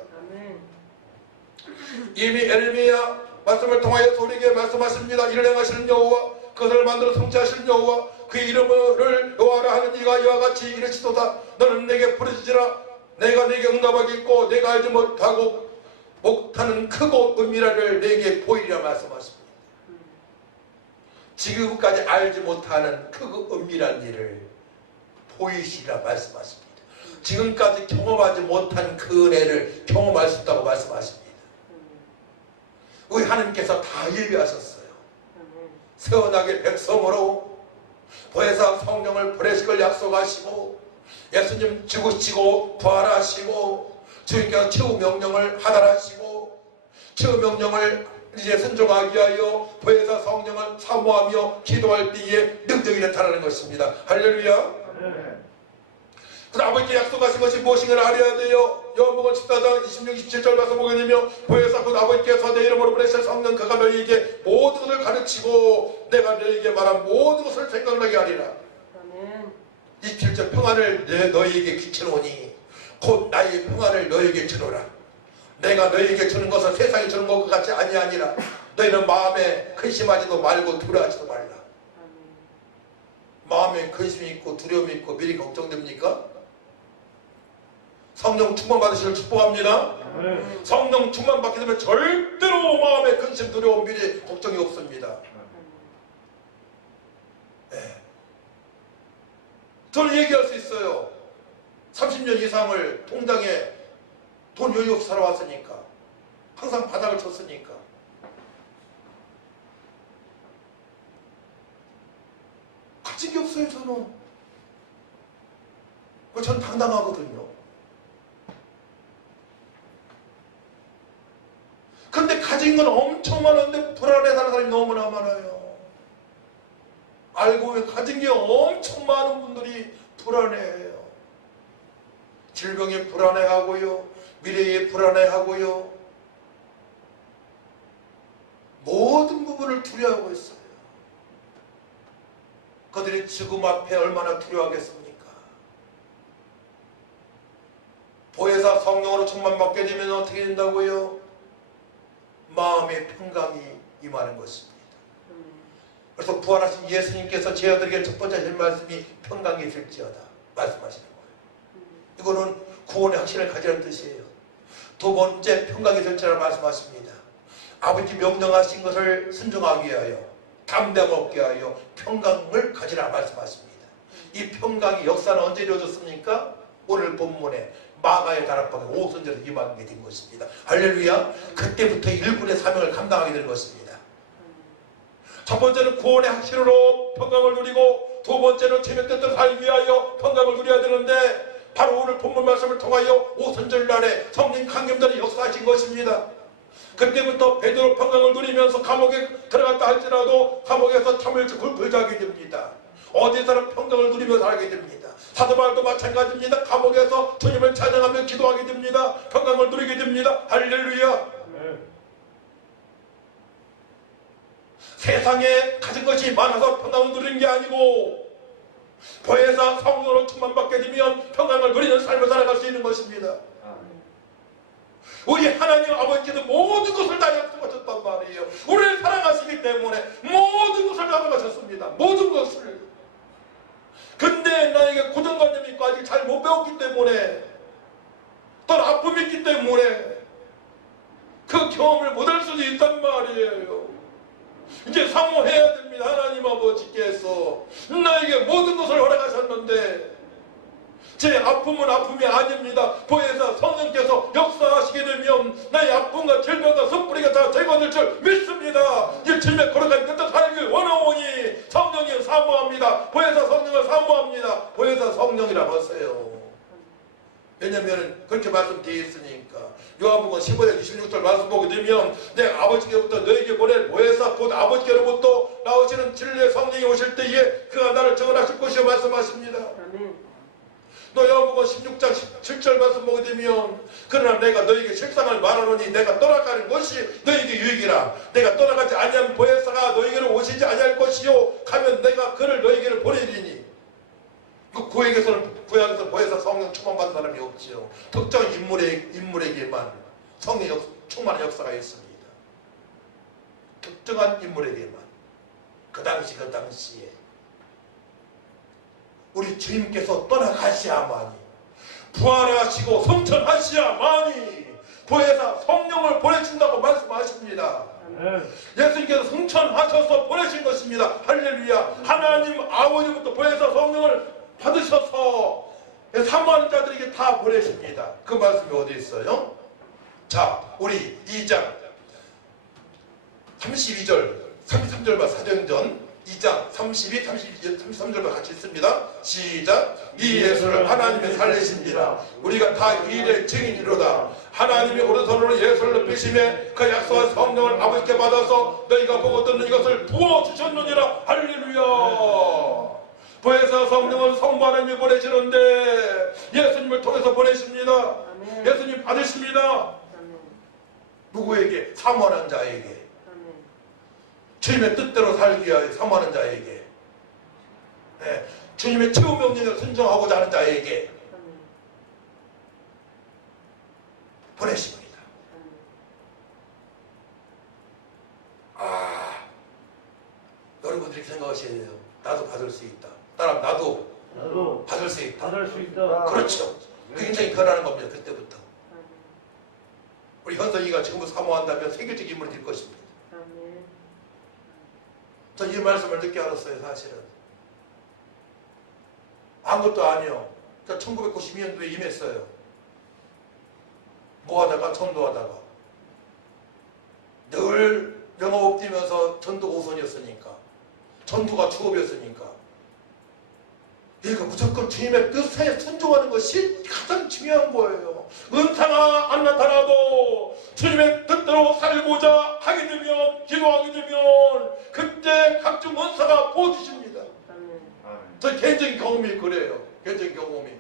이미 에르미야 말씀을 통하여 우리에게 말씀하십니다. 이를 행하시는 여호와 그것을 만들어 성취하시는 여호와 그 이름을 여호와라 하는 이가 이와 같이 이르시도다. 너는 내게 부르짖으라. 내가 내게 응답하겠고 내가 알지 못하는 크고 은밀한을 내게 보이리라 말씀하십니다. 지금까지 알지 못하는 크고 은밀한 일을 보이시리라 말씀하십니다. 지금까지 경험하지 못한 그 은혜를 경험할 수 있다고 말씀하십니다. 우리 하나님께서 다 예비하셨어요. 세원하게 백성으로 보혜사 성령을 보내실 걸 약속하시고 예수님 죽으시고 부활하시고 주님께서 최후 명령을 하달하시고 최후 명령을 이제 순종하기 위하여 보혜사 성령을 사모하며 기도할 때에 능력이 나타나는 것입니다. 할렐루야. 그래서 아버지께 약속하신 것이 무엇인가 알아야 돼요. 요한복음 14장 26, 27절 가서 보게 되면 보혜사 곧 아버지께서 내 이름으로 보내실 성령 그가 너희에게 모든 것을 가르치고 내가 너희에게 말한 모든 것을 생각나게 하리라. 이 길적 평안을 너희에게 끼치노니 곧 나의 평안을 너희에게 주노라. 내가 너희에게 주는 것은 세상이 주는 것 같이 아니하니라. 너희는 마음에 근심하지도 말고 두려워하지도 말라. 마음에 근심이 있고 두려움이 있고 미리 걱정됩니까? 성령 충만 받으시길 축복합니다. 성령 충만 받게 되면 절대로 마음에 근심 두려움 미리 걱정이 없습니다. 네. 저는 얘기할 수 있어요. 30년 이상을 통장에 돈 여유 없이 살아왔으니까 항상 바닥을 쳤으니까 가진 게 없어요. 저는 당당하거든요. 근데 가진 건 엄청 많은데 불안해 사는 사람이 너무나 많아요. 알고 보면 가진 게 엄청 많은 분들이 불안해해요. 질병에 불안해하고요. 미래에 불안해하고요. 모든 부분을 두려워하고 있어요. 그들이 죽음 앞에 얼마나 두려워하겠습니까? 보혜사 성령으로 충만받게 되면 어떻게 된다고요? 마음의 평강이 임하는 것입니다. 그래서 부활하신 예수님께서 제 아들에게 첫 번째 하신 말씀이 평강이 있을지어다 말씀하시는 거예요. 이거는 구원의 확신을 가지라는 뜻이에요. 두 번째 평강이 있을지어다 말씀하십니다. 아버지 명령하신 것을 순종하기 위하여 담대함 얻게 하여 평강을 가지라 말씀하십니다. 이 평강이 역사는 언제 이루어졌습니까? 오늘 본문에 마가의 다락방에 오순절에 임하게 된 것입니다. 할렐루야. 그때부터 일꾼의 사명을 감당하게 된 것입니다. 첫 번째는 구원의 확신으로 평강을 누리고 두 번째는 제명됐던 삶 위하여 평강을 누려야 되는데 바로 오늘 본문 말씀을 통하여 오순절날에 성령 강림전에 역사하신 것입니다. 그때부터 베드로 평강을 누리면서 감옥에 들어갔다 할지라도 감옥에서 참을 굴자게 됩니다. 어디서는 평강을 누리며 살게 됩니다. 사도바울도 마찬가지입니다. 감옥에서 주님을 찬양하며 기도하게 됩니다. 평강을 누리게 됩니다. 할렐루야. 세상에 가진 것이 많아서 평강을 누리는 게 아니고 보혜사 성령으로 충만받게 되면 평강을 누리는 삶을 살아갈 수 있는 것입니다. 우리 하나님 아버지께서 모든 것을 다 약속하셨단 말이에요. 우리를 사랑하시기 때문에 모든 것을 약속하셨습니다. 모든 것을. 근데 나에게 고정관념이 있고 아직 잘 못 배웠기 때문에 또 아픔이 있기 때문에 그 경험을 못 할 수도 있단 말이에요. 이제 사모해야 됩니다. 하나님 아버지께서 나에게 모든 것을 허락하셨는데 제 아픔은 아픔이 아닙니다. 보혜사 성령께서 역사하시게 되면 나의 아픔과 질병과 섣부리가 다 제거될 줄 믿습니다. 일침에 걸어가는 끝도 살길 원하오니 성령을 사모합니다. 보혜사 성령을 사모합니다. 보혜사 성령이라고 하세요. 왜냐면 그렇게 말씀되어 있으니까. 요한복음 15장 26절 말씀 보게 되면 내 아버지께로부터 너에게 보낼 보혜사 곧 아버지께로부터 나오시는 진리의 성령이 오실 때에 그가 나를 증언하실 것이요 말씀하십니다. 또 요한복음 16장 17절 말씀 보게 되면 그러나 내가 너에게 실상을 말하노니 내가 떠나가는 것이 너에게 유익이라. 내가 떠나가지 아니하면 보혜사가 너에게로 오시지 아니할 것이요 가면 내가 그를 너에게로 보내리니. 그 구약에서는 보혜사 성령 충만받은 사람이 없지요. 특정 인물에게만 성령 충만한 역사가 있습니다. 특정한 인물에게만. 그 당시에 우리 주님께서 떠나가시야마니 부활하시고 성천하시야마니 보혜사 성령을 보내신다고 말씀하십니다. 예수님께서 성천하셔서 보내신 것입니다. 할렐루야. 하나님 아버지부터 보혜사 성령을 받으셔서 사모하는 자들에게 다 보내십니다. 그 말씀이 어디 있어요? 자, 우리 2장 32절 33절과 사도행전 2장 32, 33절과 같이 있습니다. 시작. 이 예수를 하나님이 살리십니다. 우리가 다 일의 증인이로다. 하나님이 오른손으로 예수를 높이심에 그 약속한 성령을 아버지께 받아서 너희가 보고 듣는 이것을 부어주셨느니라. 할렐루야. 보혜사 성령은 성부 하나님이 보내시는데 예수님을 통해서 보내십니다. 아멘. 예수님 받으십니다. 아멘. 누구에게? 사모하는 자에게. 주님의 뜻대로 살기 위하여 사모하는 자에게, 네, 주님의 최후 명령에 순종하고자 하는 자에게 보내십니다. 여러분들이 생각하셔야 돼요. 나도 받을 수 있다. 따라하면 나도 받을 수 있다. 그렇죠. 그 인생이 변하는 겁니다. 그때부터. 우리 현석이가 지금부터 사모한다면 세계적 인물이 될 것입니다. 저 이 말씀을 늦게 알았어요. 사실은 아무것도 아니요. 1992년도에 임했어요. 뭐하다가 전도하다가 늘 영업 뛰면서 전도가 우선이었으니까, 전도가 주업이었으니까, 그러니까 무조건 주님의 뜻에 순종하는 것이 가장 중요한 거예요. 은사가 안 나타나도 주님의 뜻대로 살고자 하게 되면, 기도하게 되면 그때 각종 은사가 부어주십니다. 저 개인적인 경험이 그래요. 개인적인 경험이.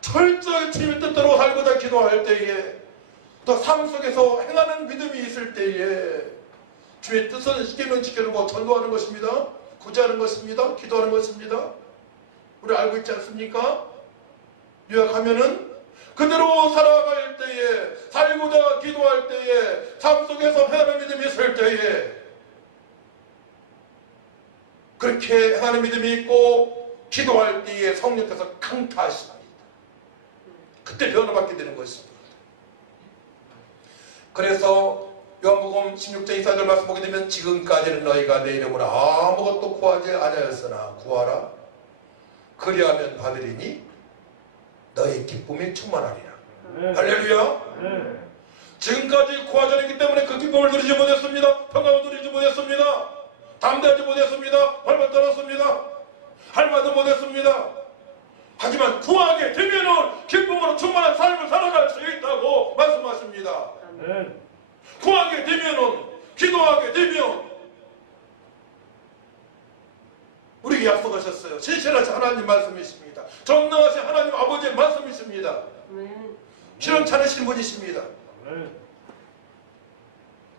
철저히 주님의 뜻대로 살고자 기도할 때에, 또 삶 속에서 행하는 믿음이 있을 때에 주의 뜻을 지키면 지켜주고 전도하는 것입니다. 구제하는 것입니다. 기도하는 것입니다. 우리 알고 있지 않습니까? 요약하면은 그대로 살아갈 때에, 살고자 기도할 때에, 삶 속에서 행하는 믿음이 있을 때에, 그렇게 행하는 믿음이 있고 기도할 때에 성령께서 강타하십니다. 그때 변화받게 되는 것입니다. 그래서 요한복음 16장 24절 말씀 보게 되면 지금까지는 너희가 내 이름으로 아무것도 구하지 아니하였으나 구하라. 그리하면 받으리니 너희 기쁨이 충만하리라. 할렐루야. 지금까지 구하지 않았기 때문에 그 기쁨을 누리지 못했습니다. 평강을 누리지 못했습니다. 담대하지 못했습니다. 발만 떨었습니다. 할 말도 못했습니다. 하지만 구하게 되면은 기쁨으로 충만한 삶을 살아갈 수 있다고 말씀하십니다. 구하게 되면은, 기도하게 되면 우리에게 약속하셨어요. 신실하신 하나님 말씀이십니다. 전능하신 하나님 아버지의 말씀이십니다. 시련찮으신 분이십니다.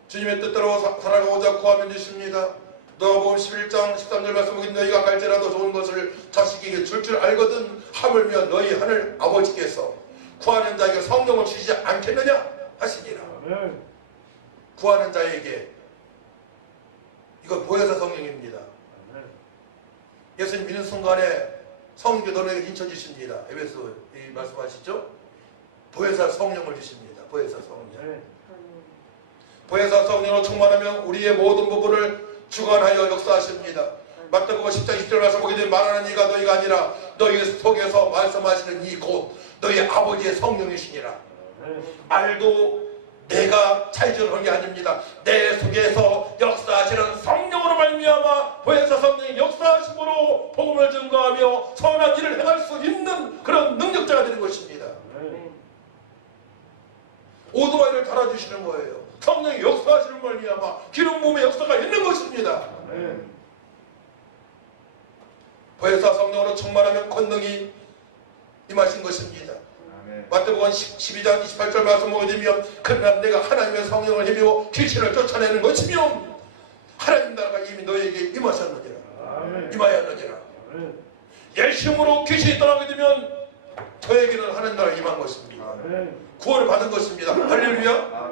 주님의 뜻대로 살아가고자 구하면 주십니다. 누가복음 11장 13절 말씀은 너희가 갈지라도 좋은 것을 자식에게 줄 줄 알거든 하물며 너희 하늘 아버지께서 구하는 자에게 성령을 주시지 않겠느냐 하시니라. 아멘. 구하는 자에게 이거 보혜사 성령입니다. 아멘. 예수님 믿는 순간에 성령이 너에게 인쳐 주십니다. 에베소 이 말씀하시죠? 보혜사 성령을 주십니다. 보혜사 성령. 아멘. 보혜사 성령으로 충만하면 우리의 모든 부분을 주관하여 역사하십니다. 마태복음 10장 20절 말씀 보게 되면 말하는 이가 너희가 아니라 너희 속에서 말씀하시는 이 곧 너희 아버지의 성령이시니라. 말도 내가 차지하는 게 아닙니다. 내 속에서 역사하시는 성령으로 말미암아 보혜사 성령이 역사하심으로 복음을 증거하며 선한 일을 행할 수 있는 그런 능력자가 되는 것입니다. 오토바이를 달아주시는 거예요. 성령이 역사하시는 말미암아 기름 부음의 역사가 있는 것입니다. 보혜사 성령으로 충만하면 권능이 임하신 것입니다. 마태복음 12장 28절 말씀 보게 되면 그러나 내가 하나님의 성령을 힘입어 귀신을 쫓아내는 것이며 하나님 나라가 이미 너에게 임하셨느니라. 임하였느니라. 열심으로 귀신이 떠나게 되면 저에게는 하나님 나라가 임한 것입니다. 구원을 받은 것입니다. 할렐루야.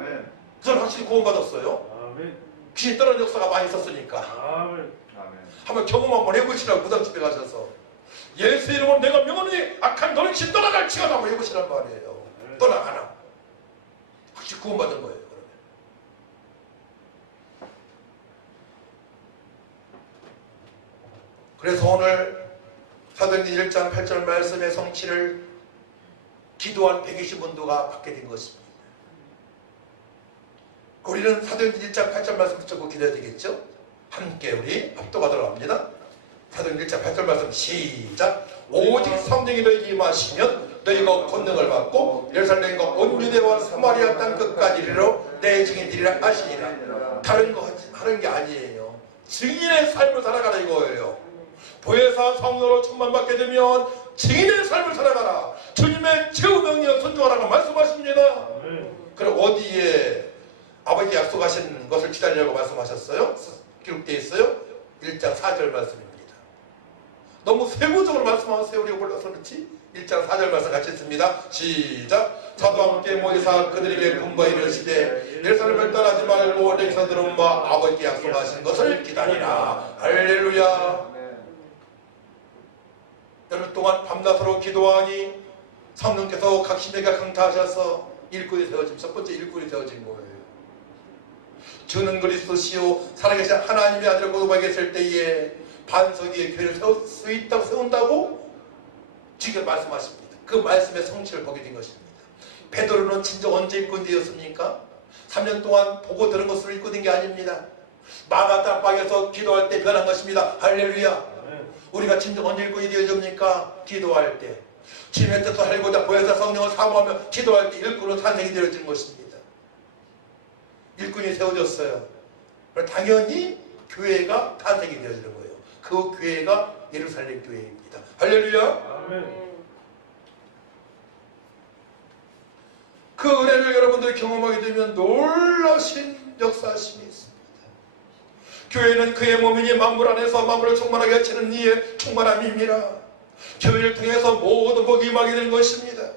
저는 확실히 구원받았어요. 귀신 떠나는 역사가 많이 있었으니까. 한번 경험 한번 해보시라고 무당집에 가셔서 예수 이름으로 내가 명하니 악한 너는 귀신 떠나갈지어다 한번 해보시란 말이에요. 떠나가나. 확실히 구원받은 거예요. 그러면. 그래서 오늘 사도행전 1장 8절 말씀의 성취를 기도한 120문도가 받게 된 것입니다. 우리는 사도행전 1장 8절 말씀 붙잡고 기도해야 되겠죠? 함께 우리 합독하도록 합니다. 사도행전 1장 8절 말씀 시작. 오직 성령이 너희에게 임하시면 너희가 권능을 받고 예루살렘과 온 유대와 사마리아 땅 끝까지 이르러 내 증인들이라 하시니라. 다른 거 하는 게 아니에요. 증인의 삶을 살아가라 이거예요. 보혜사 성령으로 충만받게 되면 증인의 삶을 살아가라. 주님의 최후 명령을 순종하라고 말씀하십니다. 그럼 어디에 아버지 약속하신 것을 기다리라고 말씀하셨어요? 기록되어 있어요? 1장 4절 말씀입니다. 너무 세부적으로 말씀하세요. 우리가 몰라서 그렇지? 1장 4절 말씀 같이 읽습니다. 시작. 사도와 함께 모이사 그들에게 분부하 이르시되 예루살렘을 떠나지 말고 내게서 들은 바 아버지께 약속하신 것을 기다리라. 할렐루야. 열흘 동안 밤낮으로 기도하니 성령께서 각 신에게 강타하셔서 일꾼이 되어진 첫 번째 일꾼이 되어진 거예요. 주는 그리스도시요 살아계신 하나님의 아들을 고백했을 때에 반석 위에 교회를 세울 수 있다고 세운다고 지금 말씀하십니다. 그 말씀의 성취를 보게 된 것입니다. 베드로는 진짜 언제 일꾼이 되었습니까? 3년 동안 보고 들은 것으로 일꾼이 된 게 아닙니다. 마가다락방에서 기도할 때 변한 것입니다. 할렐루야. 우리가 진정 언제 일꾼이 되어집니까? 기도할 때 주님의 뜻을 알고자 보혜사 성령을 사모하며 기도할 때 일꾼은 탄생이 되어지는 것입니다. 일꾼이 세워졌어요. 당연히 교회가 탄생이 되어지는 거예요. 그 교회가 예루살렘 교회입니다. 할렐루야. 아멘. 그 은혜를 여러분들이 경험하게 되면 놀라신 역사심이 있습니다. 교회는 그의 몸이니 만물 안에서 만물을 충만하게 하시는 이의 충만함입니다. 교회를 통해서 모든 복이 임하게 되는 것입니다.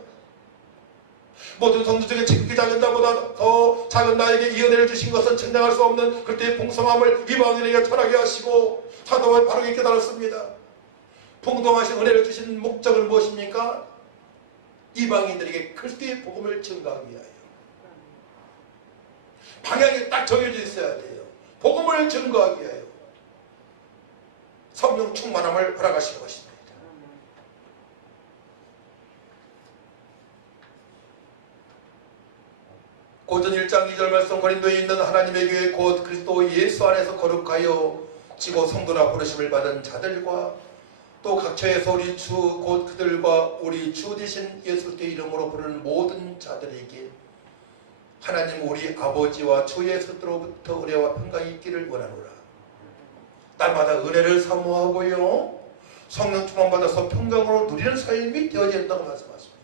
모든 성도 중에 지극히 작은 자보다 더 작은 나에게 이 은혜를 주신 것은 증명할 수 없는 그때의 풍성함을 이방인에게 전하게 하시고 사도가 바르게 깨달았습니다. 풍성하신 은혜를 주신 목적은 무엇입니까? 이방인들에게 그리스도의 복음을 증거하기 위하여. 방향이 딱 정해져 있어야 돼요. 복음을 증거하기 위하여 성령 충만함을 허락하신 것입니다. 고전 1장 2절 말씀 고린도에 있는 하나님의 교회 곧 그리스도 예수 안에서 거룩하여 지고 성도라 부르심을 받은 자들과 또 각처에서 우리 주 곧 그들과 우리 주 되신 예수 그리스도의 이름으로 부르는 모든 자들에게 하나님 우리 아버지와 주 예수 그리스도로부터 은혜와 평강이 있기를 원하노라. 날마다 은혜를 사모하고요 성령 충만받아서 평강으로 누리는 삶이 되어진다고 말씀하십니다.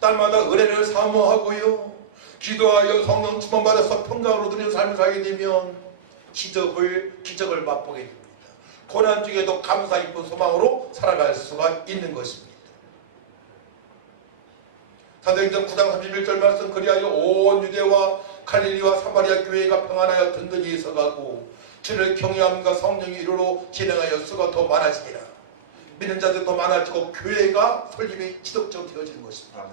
날마다 은혜를 사모하고요 기도하여 성령 충만받아서 평강으로 누리는 삶을 살게 되면 기적을 맛보게 됩니다. 고난 중에도 감사 깊은 소망으로 살아갈 수가 있는 것입니다. 사도행전 9장 31절 말씀, 그리하여 온 유대와 갈릴리와 사마리아 교회가 평안하여 든든히 있어가고 주를 경외함과 성령의 이루로 진행하여 수가 더 많아지니라. 믿는 자들 더 많아지고 교회가 설립이 지속적으로 되어지는 것입니다.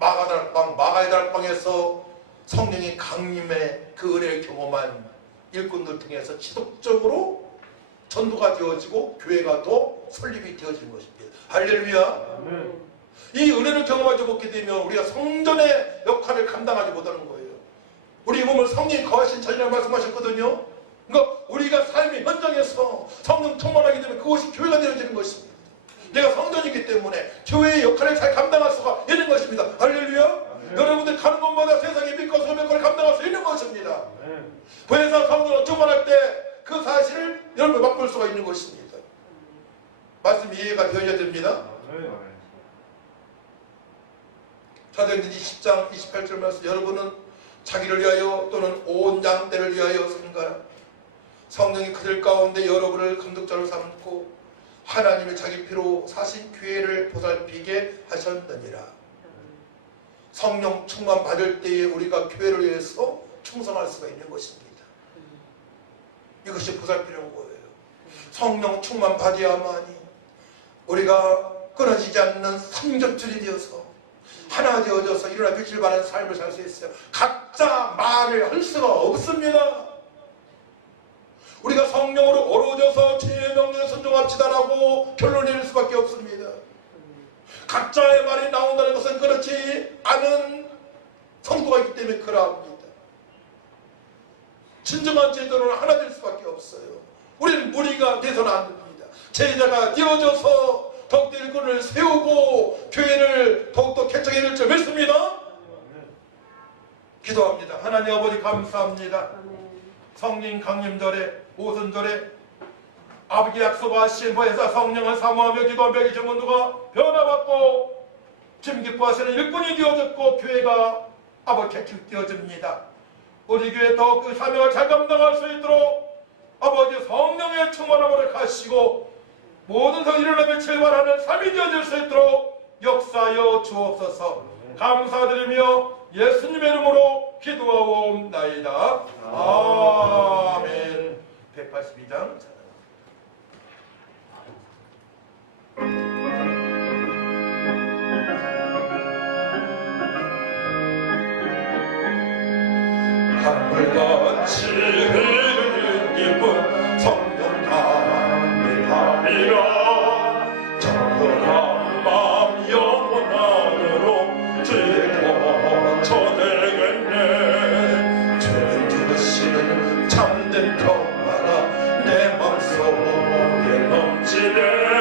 마가의 다락방에서 성령의 강림의 그 은혜를 경험한 일꾼들 통해서 지속적으로 전도가 되어지고 교회가 더 설립이 되어지는 것입니다. 할렐루야. 이 은혜를 경험하지 못게 되면 우리가 성전의 역할을 감당하지 못하는 거예요. 우리 몸을 성령이 거하신 자리라고 말씀하셨거든요. 그러니까 우리가 삶의 현장에서 성령 충만하게 되면 그것이 교회가 되어지는 것입니다. 내가 성전이기 때문에 교회의 역할을 잘 감당할 수가 있는 것입니다. 할렐루야. 여러분들 가는 곳마다 세상의 빛과 소명의 역할을 감당할 수 있는 것입니다. 회사 성전을 충만할 때 그 사실을 여러분 맛볼 수가 있는 것입니다. 말씀이 이해가 되어야 됩니다. 사도행전 20장 28절 말씀, 여러분은 자기를 위하여 또는 온 양떼를 위하여 산가라. 성령이 그들 가운데 여러분을 감독자로 삼고 하나님의 자기 피로 사신 교회를 보살피게 하셨느니라. 성령 충만 받을 때에 우리가 교회를 위해서 충성할 수가 있는 것입니다. 이것이 보살피는 거예요. 성령 충만 받아야만이 우리가 끊어지지 않는 삼겹줄이 되어서 하나 되어져서 일어나 빛을 발하는 삶을 살 수 있어요. 각자 말을 할 수가 없습니다. 우리가 성령으로 어우러져서 주님의 명령에 순종합시다라고 결론 내릴 수밖에 없습니다. 각자의 말이 나온다는 것은 그렇지 않은 성도가 있기 때문에 그러합니다. 진정한 제자로는 하나 될 수밖에 없어요. 우리는 무리가 돼서는 안 됩니다. 제자가 되어져서 더욱더 일꾼을 세우고 교회를 더욱더 개척해 줄 줄 믿습니다. 기도합니다. 하나님 아버지 감사합니다. 성령 강림절에 오순절에 아버지 약속하신 보혜사 성령을 사모하며 기도하며 이 정원도가 변화받고 주님 기뻐하시는 일꾼이 되어졌고 교회가 아버지 개척되어집니다. 우리 교회 더욱 그 사명을 잘 감당할 수 있도록 아버지 성령의 충만함을 가시고 모든 성 일어나며 출발하는 삶이 되어질 수 있도록 역사하여 주옵소서. 감사드리며 예수님의 이름으로 기도하옵나이다. 아멘. 182장